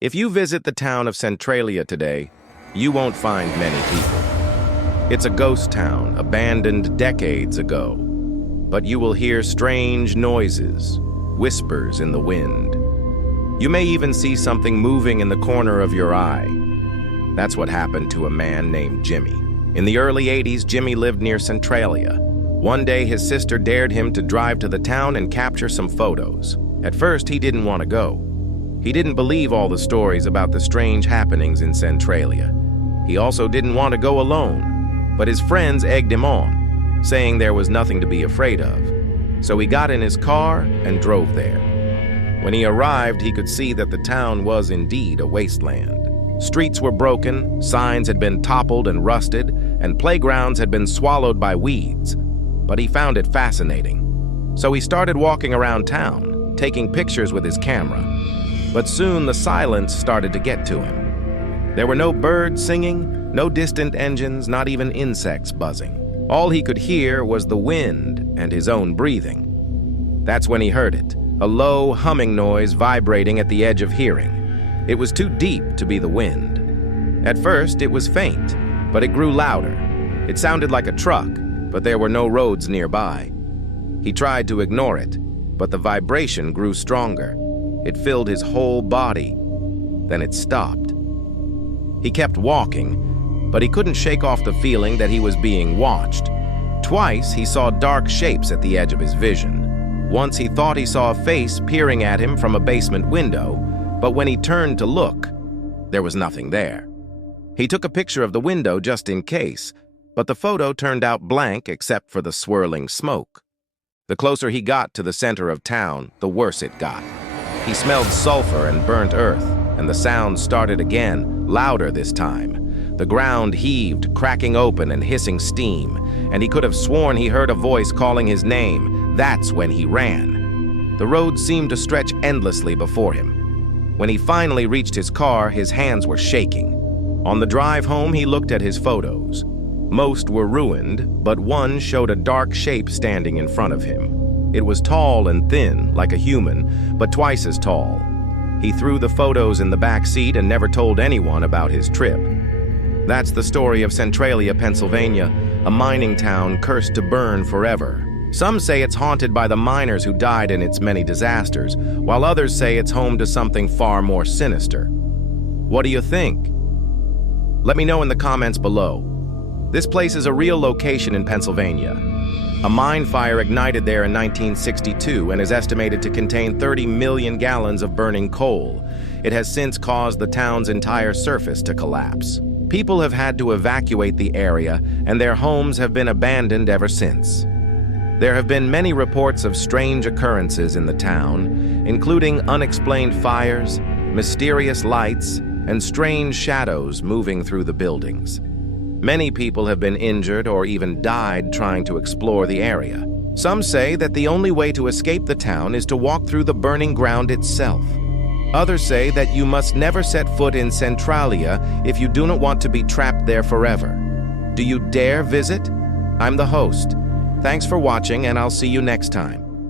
If you visit the town of Centralia today, you won't find many people. It's a ghost town, abandoned decades ago. But you will hear strange noises, whispers in the wind. You may even see something moving in the corner of your eye. That's what happened to a man named Jimmy. In the early 80s, Jimmy lived near Centralia. One day, his sister dared him to drive to the town and capture some photos. At first, he didn't want to go. He didn't believe all the stories about the strange happenings in Centralia. He also didn't want to go alone, but his friends egged him on, saying there was nothing to be afraid of. So he got in his car and drove there. When he arrived, he could see that the town was indeed a wasteland. Streets were broken, signs had been toppled and rusted, and playgrounds had been swallowed by weeds. But he found it fascinating. So he started walking around town, taking pictures with his camera. But soon the silence started to get to him. There were no birds singing, no distant engines, not even insects buzzing. All he could hear was the wind and his own breathing. That's when he heard it, a low humming noise vibrating at the edge of hearing. It was too deep to be the wind. At first, it was faint, but it grew louder. It sounded like a truck, but there were no roads nearby. He tried to ignore it, but the vibration grew stronger. It filled his whole body. Then it stopped. He kept walking, but he couldn't shake off the feeling that he was being watched. Twice, he saw dark shapes at the edge of his vision. Once he thought he saw a face peering at him from a basement window, but when he turned to look, there was nothing there. He took a picture of the window just in case, but the photo turned out blank except for the swirling smoke. The closer he got to the center of town, the worse it got. He smelled sulfur and burnt earth, and the sound started again, louder this time. The ground heaved, cracking open and hissing steam, and he could have sworn he heard a voice calling his name. That's when he ran. The road seemed to stretch endlessly before him. When he finally reached his car, his hands were shaking. On the drive home, he looked at his photos. Most were ruined, but one showed a dark shape standing in front of him. It was tall and thin, like a human, but twice as tall. He threw the photos in the back seat and never told anyone about his trip. That's the story of Centralia, Pennsylvania, a mining town cursed to burn forever. Some say it's haunted by the miners who died in its many disasters, while others say it's home to something far more sinister. What do you think? Let me know in the comments below. This place is a real location in Pennsylvania. A mine fire ignited there in 1962 and is estimated to contain 30 million gallons of burning coal. It has since caused the town's entire surface to collapse. People have had to evacuate the area, and their homes have been abandoned ever since. There have been many reports of strange occurrences in the town, including unexplained fires, mysterious lights, and strange shadows moving through the buildings. Many people have been injured or even died trying to explore the area. Some say that the only way to escape the town is to walk through the burning ground itself. Others say that you must never set foot in Centralia if you do not want to be trapped there forever. Do you dare visit? I'm the host. Thanks for watching, and I'll see you next time.